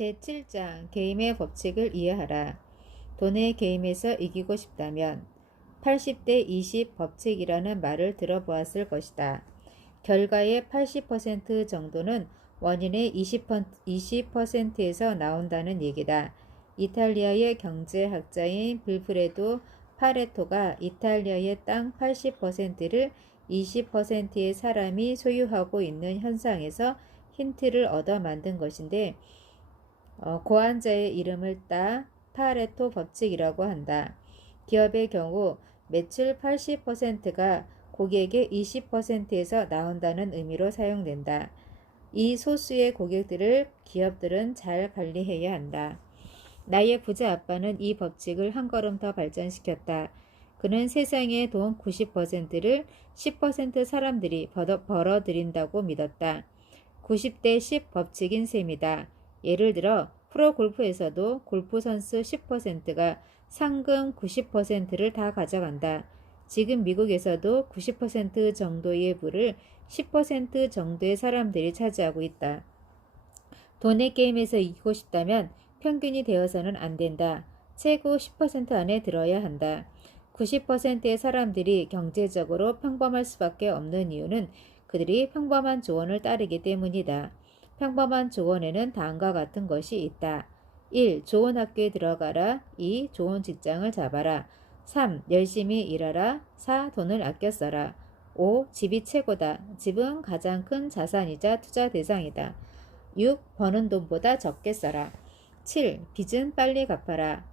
제7장 게임의 법칙을 이해하라. 돈의 게임에서 이기고 싶다면 80대 20 법칙이라는 말을 들어보았을 것이다. 결과의 80% 정도는 원인의 20%에서 나온다는 얘기다. 이탈리아의 경제학자인 빌프레도 파레토가 이탈리아의 땅 80%를 20%의 사람이 소유하고 있는 현상에서 힌트를 얻어 만든 것인데 고안자의 이름을 따 파레토 법칙이라고 한다. 기업의 경우 매출 80%가 고객의 20%에서 나온다는 의미로 사용된다. 이 소수의 고객들을 기업들은 잘 관리해야 한다. 나의 부자 아빠는 이 법칙을 한 걸음 더 발전시켰다. 그는 세상의 돈 90%를 10% 사람들이 벌어들인다고 믿었다. 90대 10 법칙인 셈이다. 예를 들어 프로골프에서도 골프 선수 10%가 상금 90%를 다 가져간다. 지금 미국에서도 90% 정도의 부를 10% 정도의 사람들이 차지하고 있다. 돈의 게임에서 이기고 싶다면 평균이 되어서는 안 된다. 최고 10% 안에 들어야 한다. 90%의 사람들이 경제적으로 평범할 수밖에 없는 이유는 그들이 평범한 조언을 따르기 때문이다. 평범한 조언에는 다음과 같은 것이 있다. 1. 좋은 학교에 들어가라. 2. 좋은 직장을 잡아라. 3. 열심히 일하라. 4. 돈을 아껴 써라. 5. 집이 최고다. 집은 가장 큰 자산이자 투자 대상이다. 6. 버는 돈보다 적게 써라. 7. 빚은 빨리 갚아라.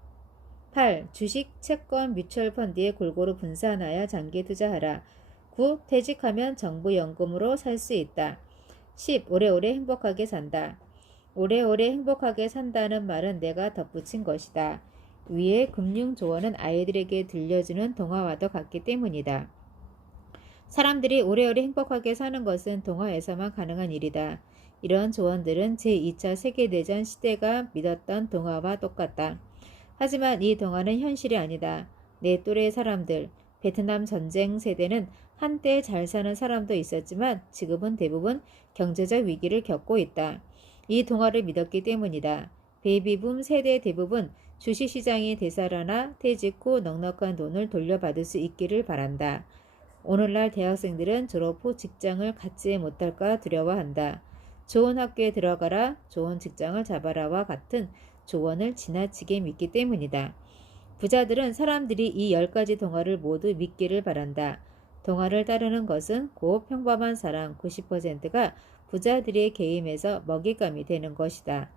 8. 주식, 채권, 뮤추얼 펀드에 골고루 분산하여 장기 투자하라. 9. 퇴직하면 정부 연금으로 살 수 있다. 10. 오래오래 행복하게 산다. 오래오래 행복하게 산다는 말은 내가 덧붙인 것이다. 위의 금융 조언은 아이들에게 들려주는 동화와도 같기 때문이다. 사람들이 오래오래 행복하게 사는 것은 동화에서만 가능한 일이다. 이런 조언들은 제2차 세계대전 시대가 믿었던 동화와 똑같다. 하지만 이 동화는 현실이 아니다. 내 또래의 사람들, 베트남 전쟁 세대는 한때 잘 사는 사람도 있었지만 지금은 대부분 경제적 위기를 겪고 있다. 이 동화를 믿었기 때문이다. 베이비붐 세대 대부분 주식시장이 되살아나 퇴직 후 넉넉한 돈을 돌려받을 수 있기를 바란다. 오늘날 대학생들은 졸업 후 직장을 갖지 못할까 두려워한다. 좋은 학교에 들어가라, 좋은 직장을 잡아라와 같은 조언을 지나치게 믿기 때문이다. 부자들은 사람들이 이 10가지 동화를 모두 믿기를 바란다. 동화를 따르는 것은 곧 평범한 사람 90%가 부자들의 게임에서 먹잇감이 되는 것이다.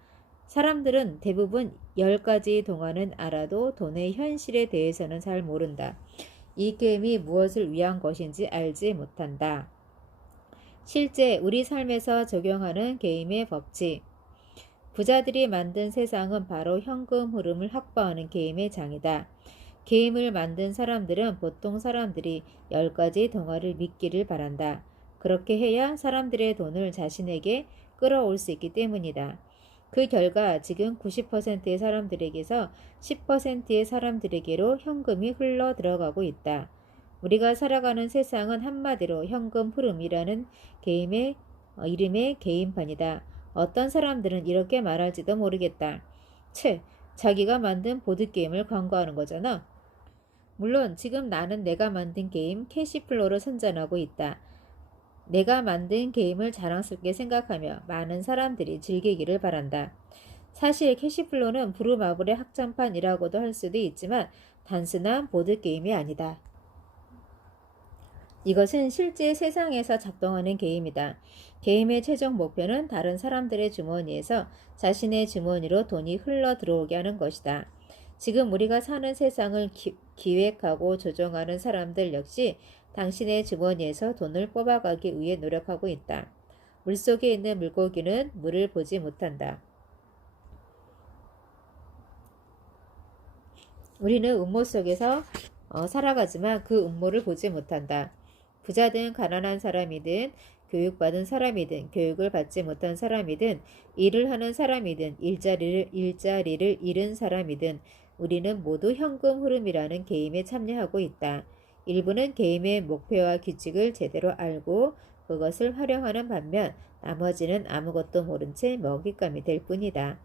사람들은 대부분 10가지 동화는 알아도 돈의 현실에 대해서는 잘 모른다. 이 게임이 무엇을 위한 것인지 알지 못한다. 실제 우리 삶에서 적용하는 게임의 법칙. 부자들이 만든 세상은 바로 현금 흐름을 확보하는 게임의 장이다. 게임을 만든 사람들은 보통 사람들이 10가지 동화를 믿기를 바란다. 그렇게 해야 사람들의 돈을 자신에게 끌어올 수 있기 때문이다. 그 결과 지금 90%의 사람들에게서 10%의 사람들에게로 현금이 흘러 들어가고 있다. 우리가 살아가는 세상은 한마디로 현금 흐름이라는 게임의 이름의 게임판이다. 어떤 사람들은 이렇게 말할지도 모르겠다. 자기가 만든 보드게임을 광고하는 거잖아. 물론 지금 나는 내가 만든 게임 캐시플로우를 선전하고 있다. 내가 만든 게임을 자랑스럽게 생각하며 많은 사람들이 즐기기를 바란다. 사실 캐시플로우는 부루마블의 확장판이라고도 할 수도 있지만 단순한 보드게임이 아니다. 이것은 실제 세상에서 작동하는 게임이다. 게임의 최종 목표는 다른 사람들의 주머니에서 자신의 주머니로 돈이 흘러 들어오게 하는 것이다. 지금 우리가 사는 세상을 기획하고 조종하는 사람들 역시 당신의 주머니에서 돈을 뽑아가기 위해 노력하고 있다. 물속에 있는 물고기는 물을 보지 못한다. 우리는 음모 속에서 살아가지만 그 음모를 보지 못한다. 부자든 가난한 사람이든 교육받은 사람이든 교육을 받지 못한 사람이든 일을 하는 사람이든 일자리를 잃은 사람이든 우리는 모두 현금 흐름이라는 게임에 참여하고 있다. 일부는 게임의 목표와 규칙을 제대로 알고 그것을 활용하는 반면 나머지는 아무것도 모른 채 먹잇감이 될 뿐이다.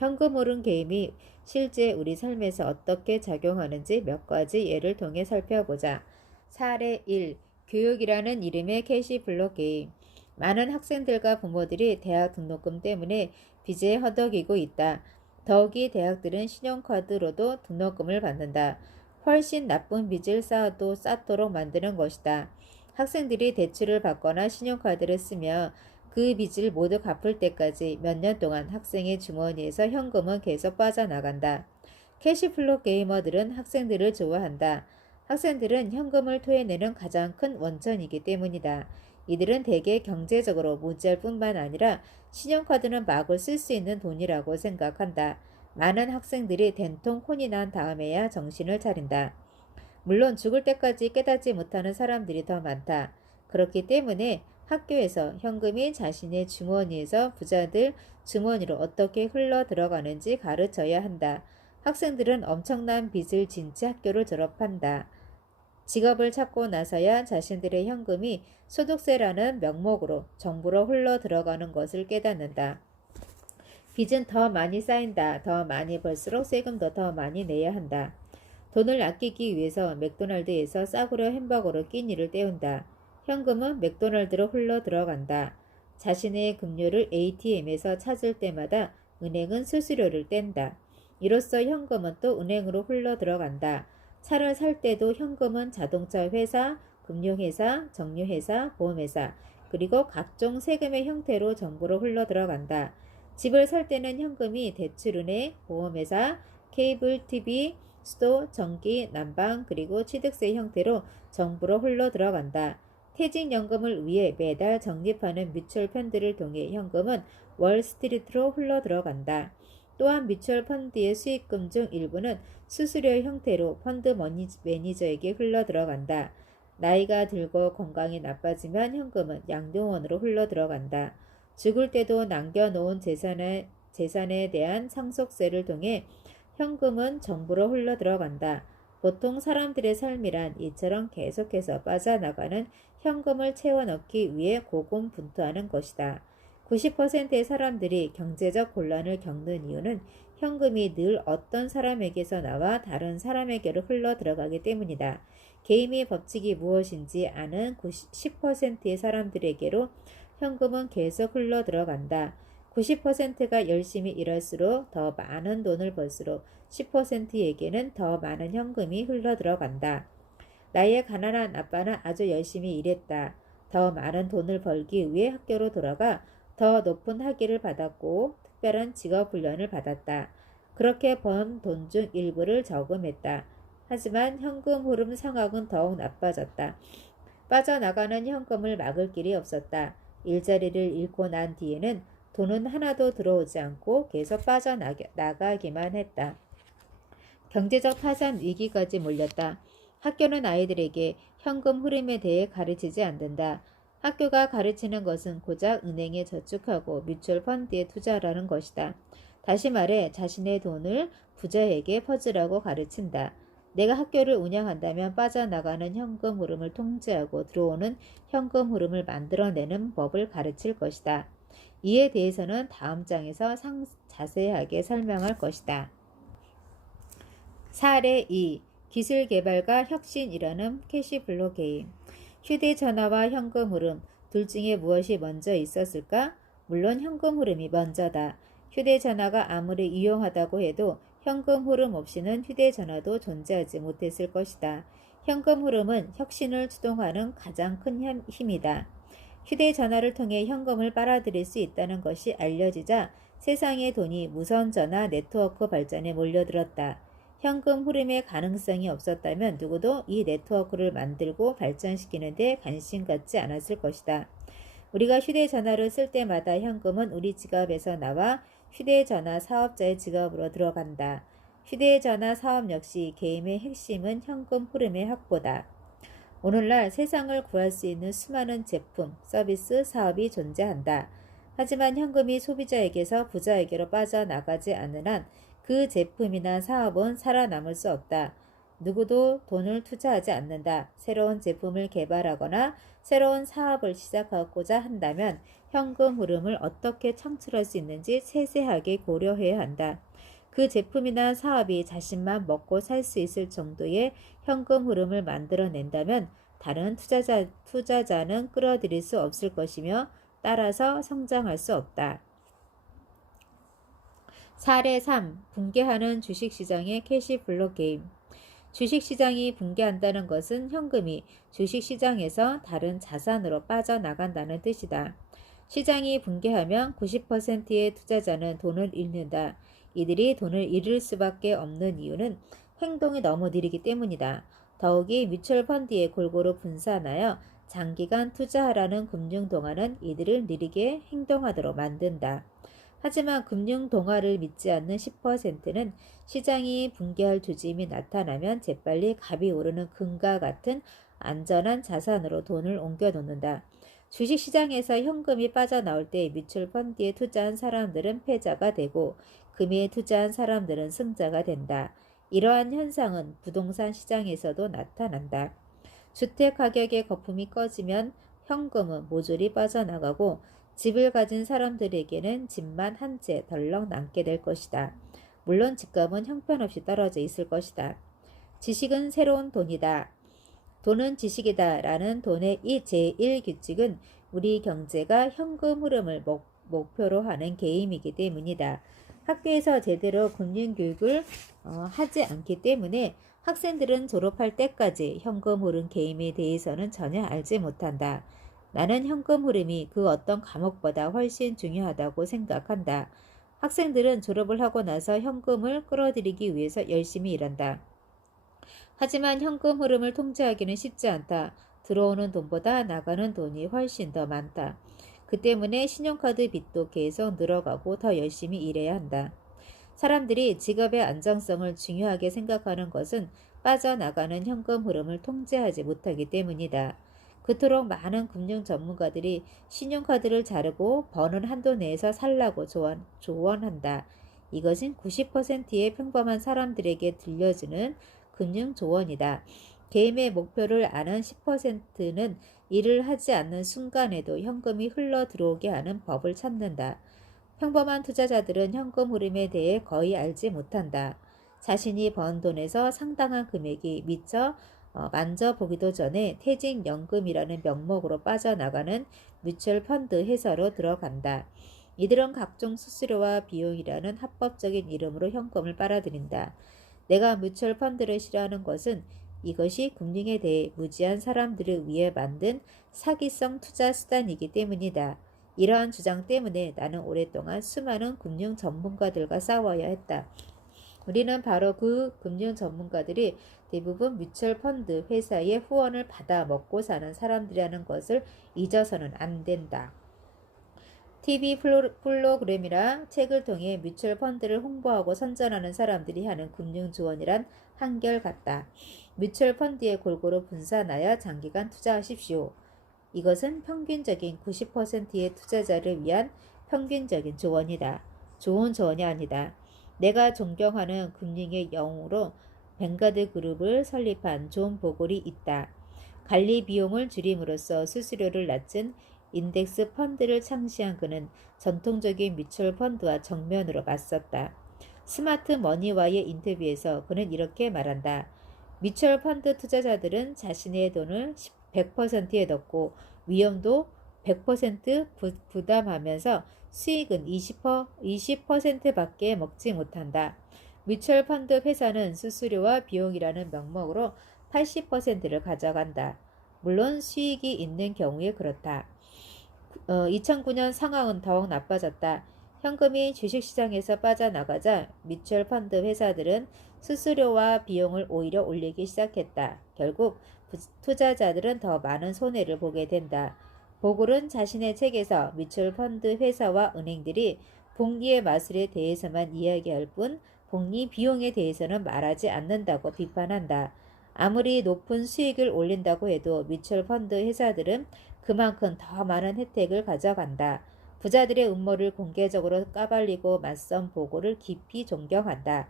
현금 흐름 게임이 실제 우리 삶에서 어떻게 작용하는지 몇 가지 예를 통해 살펴보자. 사례 1. 교육이라는 이름의 캐시플로 게임. 많은 학생들과 부모들이 대학 등록금 때문에 빚에 허덕이고 있다. 더욱이 대학들은 신용카드로도 등록금을 받는다. 훨씬 나쁜 빚을 쌓도록 만드는 것이다. 학생들이 대출을 받거나 신용카드를 쓰며 그 빚을 모두 갚을 때까지 몇 년 동안 학생의 주머니에서 현금은 계속 빠져나간다. 캐시플로 게이머들은 학생들을 좋아한다. 학생들은 현금을 토해내는 가장 큰 원천이기 때문이다. 이들은 대개 경제적으로 무지할 뿐만 아니라 신용카드는 마구 쓸 수 있는 돈이라고 생각한다. 많은 학생들이 된통 혼이 난 다음에야 정신을 차린다. 물론 죽을 때까지 깨닫지 못하는 사람들이 더 많다. 그렇기 때문에 학교에서 현금이 자신의 주머니에서 부자들 주머니로 어떻게 흘러 들어가는지 가르쳐야 한다. 학생들은 엄청난 빚을 진 채 학교를 졸업한다. 직업을 찾고 나서야 자신들의 현금이 소득세라는 명목으로 정부로 흘러 들어가는 것을 깨닫는다. 빚은 더 많이 쌓인다. 더 많이 벌수록 세금도 더 많이 내야 한다. 돈을 아끼기 위해서 맥도날드에서 싸구려 햄버거로 끼니를 때운다. 현금은 맥도날드로 흘러 들어간다. 자신의 급료를 ATM에서 찾을 때마다 은행은 수수료를 뗀다. 이로써 현금은 또 은행으로 흘러 들어간다. 차를 살 때도 현금은 자동차 회사, 금융회사, 정유회사, 보험회사, 그리고 각종 세금의 형태로 정부로 흘러 들어간다. 집을 살 때는 현금이 대출은행, 보험회사, 케이블 TV, 수도, 전기, 난방, 그리고 취득세 형태로 정부로 흘러 들어간다. 퇴직연금을 위해 매달 적립하는 뮤추얼 펀드를 통해 현금은 월스트리트로 흘러 들어간다. 또한 뮤추얼 펀드의 수익금 중 일부는 수수료 형태로 펀드 매니저에게 흘러 들어간다. 나이가 들고 건강이 나빠지면 현금은 양도원으로 흘러 들어간다. 죽을 때도 남겨놓은 재산에 대한 상속세를 통해 현금은 정부로 흘러 들어간다. 보통 사람들의 삶이란 이처럼 계속해서 빠져나가는 현금을 채워넣기 위해 고군분투하는 것이다. 90%의 사람들이 경제적 곤란을 겪는 이유는 현금이 늘 어떤 사람에게서 나와 다른 사람에게로 흘러 들어가기 때문이다. 게임의 법칙이 무엇인지 아는 10%의 사람들에게로 현금은 계속 흘러 들어간다. 90%가 열심히 일할수록 더 많은 돈을 벌수록 10%에게는 더 많은 현금이 흘러 들어간다. 나의 가난한 아빠는 아주 열심히 일했다. 더 많은 돈을 벌기 위해 학교로 돌아가 더 높은 학위를 받았고 특별한 직업 훈련을 받았다. 그렇게 번 돈 중 일부를 저금했다. 하지만 현금 흐름 상황은 더욱 나빠졌다. 빠져나가는 현금을 막을 길이 없었다. 일자리를 잃고 난 뒤에는 돈은 하나도 들어오지 않고 계속 빠져나가기만 했다. 경제적 파산 위기까지 몰렸다. 학교는 아이들에게 현금 흐름에 대해 가르치지 않는다. 학교가 가르치는 것은 고작 은행에 저축하고 뮤추얼 펀드에 투자라는 것이다. 다시 말해 자신의 돈을 부자에게 퍼주라고 가르친다. 내가 학교를 운영한다면 빠져나가는 현금 흐름을 통제하고 들어오는 현금 흐름을 만들어내는 법을 가르칠 것이다. 이에 대해서는 다음 장에서 자세하게 설명할 것이다. 사례 2. 기술 개발과 혁신이라는 캐시플로 게임. 휴대전화와 현금 흐름 둘 중에 무엇이 먼저 있었을까? 물론 현금 흐름이 먼저다. 휴대전화가 아무리 유용하다고 해도 현금 흐름 없이는 휴대전화도 존재하지 못했을 것이다. 현금 흐름은 혁신을 추동하는 가장 큰 힘이다. 휴대전화를 통해 현금을 빨아들일 수 있다는 것이 알려지자 세상의 돈이 무선전화 네트워크 발전에 몰려들었다. 현금 흐름의 가능성이 없었다면 누구도 이 네트워크를 만들고 발전시키는 데 관심 갖지 않았을 것이다. 우리가 휴대전화를 쓸 때마다 현금은 우리 지갑에서 나와 휴대전화 사업자의 지갑으로 들어간다. 휴대전화 사업 역시 게임의 핵심은 현금 흐름의 확보다. 오늘날 세상을 구할 수 있는 수많은 제품, 서비스, 사업이 존재한다. 하지만 현금이 소비자에게서 부자에게로 빠져나가지 않는 한 그 제품이나 사업은 살아남을 수 없다. 누구도 돈을 투자하지 않는다. 새로운 제품을 개발하거나 새로운 사업을 시작하고자 한다면 현금 흐름을 어떻게 창출할 수 있는지 세세하게 고려해야 한다. 그 제품이나 사업이 자신만 먹고 살 수 있을 정도의 현금 흐름을 만들어낸다면 다른 투자자는 끌어들일 수 없을 것이며 따라서 성장할 수 없다. 사례 3. 붕괴하는 주식시장의 캐시플로 게임. 주식시장이 붕괴한다는 것은 현금이 주식시장에서 다른 자산으로 빠져나간다는 뜻이다. 시장이 붕괴하면 90%의 투자자는 돈을 잃는다. 이들이 돈을 잃을 수밖에 없는 이유는 행동이 너무 느리기 때문이다. 더욱이 뮤추얼 펀드에 골고루 분산하여 장기간 투자하라는 금융 동화는 이들을 느리게 행동하도록 만든다. 하지만 금융 동화를 믿지 않는 10%는 시장이 붕괴할 조짐이 나타나면 재빨리 값이 오르는 금과 같은 안전한 자산으로 돈을 옮겨 놓는다. 주식시장에서 현금이 빠져나올 때 뮤추얼 펀드에 투자한 사람들은 패자가 되고 금에 투자한 사람들은 승자가 된다. 이러한 현상은 부동산 시장에서도 나타난다. 주택 가격의 거품이 꺼지면 현금은 모조리 빠져나가고 집을 가진 사람들에게는 집만 한 채 덜렁 남게 될 것이다. 물론 집값은 형편없이 떨어져 있을 것이다. 지식은 새로운 돈이다. 돈은 지식이다 라는 돈의 제1규칙은 우리 경제가 현금 흐름을 목표로 하는 게임이기 때문이다. 학교에서 제대로 금융교육을 하지 않기 때문에 학생들은 졸업할 때까지 현금 흐름 게임에 대해서는 전혀 알지 못한다. 나는 현금 흐름이 그 어떤 과목보다 훨씬 중요하다고 생각한다. 학생들은 졸업을 하고 나서 현금을 끌어들이기 위해서 열심히 일한다. 하지만 현금 흐름을 통제하기는 쉽지 않다. 들어오는 돈보다 나가는 돈이 훨씬 더 많다. 그 때문에 신용카드 빚도 계속 늘어가고 더 열심히 일해야 한다. 사람들이 직업의 안정성을 중요하게 생각하는 것은 빠져나가는 현금 흐름을 통제하지 못하기 때문이다. 그토록 많은 금융 전문가들이 신용카드를 자르고 버는 한도 내에서 살라고 조언한다. 이것은 90%의 평범한 사람들에게 들려주는 금융 조언이다. 개인의 목표를 아는 10%는 일을 하지 않는 순간에도 현금이 흘러 들어오게 하는 법을 찾는다. 평범한 투자자들은 현금 흐름에 대해 거의 알지 못한다. 자신이 번 돈에서 상당한 금액이 미처 만져보기도 전에 퇴직연금이라는 명목으로 빠져나가는 뮤추얼 펀드 회사로 들어간다. 이들은 각종 수수료와 비용이라는 합법적인 이름으로 현금을 빨아들인다. 내가 뮤추얼 펀드를 싫어하는 것은 이것이 금융에 대해 무지한 사람들을 위해 만든 사기성 투자 수단이기 때문이다. 이러한 주장 때문에 나는 오랫동안 수많은 금융 전문가들과 싸워야 했다. 우리는 바로 그 금융 전문가들이 대부분 뮤추얼 펀드 회사의 후원을 받아 먹고 사는 사람들이라는 것을 잊어서는 안 된다. TV 프로그램이나 책을 통해 뮤추얼 펀드를 홍보하고 선전하는 사람들이 하는 금융 조언이란 한결같다. 뮤추얼 펀드에 골고루 분산하여 장기간 투자하십시오. 이것은 평균적인 90%의 투자자를 위한 평균적인 조언이다. 좋은 조언이 아니다. 내가 존경하는 금융의 영웅으로 뱅가드 그룹을 설립한 존 보골이 있다. 관리 비용을 줄임으로써 수수료를 낮춘 인덱스 펀드를 창시한 그는 전통적인 뮤추얼 펀드와 정면으로 맞섰다. 스마트 머니와의 인터뷰에서 그는 이렇게 말한다. 뮤추얼 펀드 투자자들은 자신의 돈을 100%에 넣고 위험도 100% 부담하면서 수익은 20%밖에 먹지 못한다. 뮤추얼 펀드 회사는 수수료와 비용이라는 명목으로 80%를 가져간다. 물론 수익이 있는 경우에 그렇다. 2009년 상황은 더욱 나빠졌다. 현금이 주식시장에서 빠져나가자 뮤추얼 펀드 회사들은 수수료와 비용을 오히려 올리기 시작했다. 결국 투자자들은 더 많은 손해를 보게 된다. 보글은 자신의 책에서 뮤추얼 펀드 회사와 은행들이 복리의 마술에 대해서만 이야기할 뿐 복리 비용에 대해서는 말하지 않는다고 비판한다. 아무리 높은 수익을 올린다고 해도 뮤추얼 펀드 회사들은 그만큼 더 많은 혜택을 가져간다. 부자들의 음모를 공개적으로 까발리고 맞선 보고를 깊이 존경한다.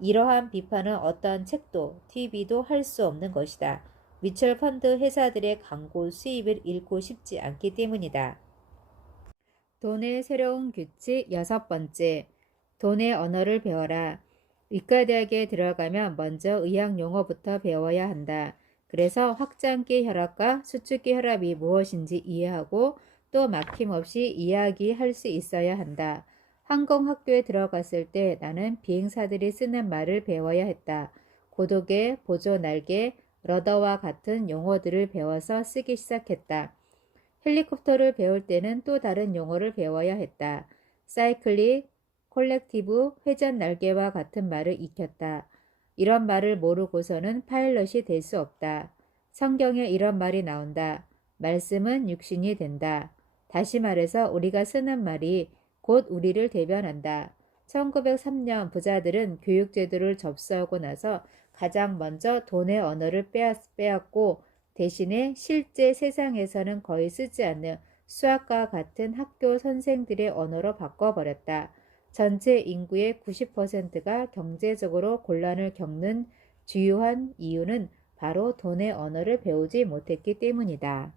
이러한 비판은 어떠한 책도 TV도 할 수 없는 것이다. 뮤추얼 펀드 회사들의 광고 수입을 잃고 싶지 않기 때문이다. 돈의 새로운 규칙 6번째. 돈의 언어를 배워라. 의과대학에 들어가면 먼저 의학 용어부터 배워야 한다. 그래서 확장기 혈압과 수축기 혈압이 무엇인지 이해하고 또 막힘없이 이야기할 수 있어야 한다. 항공학교에 들어갔을 때 나는 비행사들이 쓰는 말을 배워야 했다. 고도계, 보조날개, 러더와 같은 용어들을 배워서 쓰기 시작했다. 헬리콥터를 배울 때는 또 다른 용어를 배워야 했다. 사이클릭, 콜렉티브, 회전 날개와 같은 말을 익혔다. 이런 말을 모르고서는 파일럿이 될 수 없다. 성경에 이런 말이 나온다. 말씀은 육신이 된다. 다시 말해서 우리가 쓰는 말이 곧 우리를 대변한다. 1903년 부자들은 교육제도를 접수하고 나서 가장 먼저 돈의 언어를 빼앗고 대신에 실제 세상에서는 거의 쓰지 않는 수학과 같은 학교 선생들의 언어로 바꿔버렸다. 전체 인구의 90%가 경제적으로 곤란을 겪는 주요한 이유는 바로 돈의 언어를 배우지 못했기 때문이다.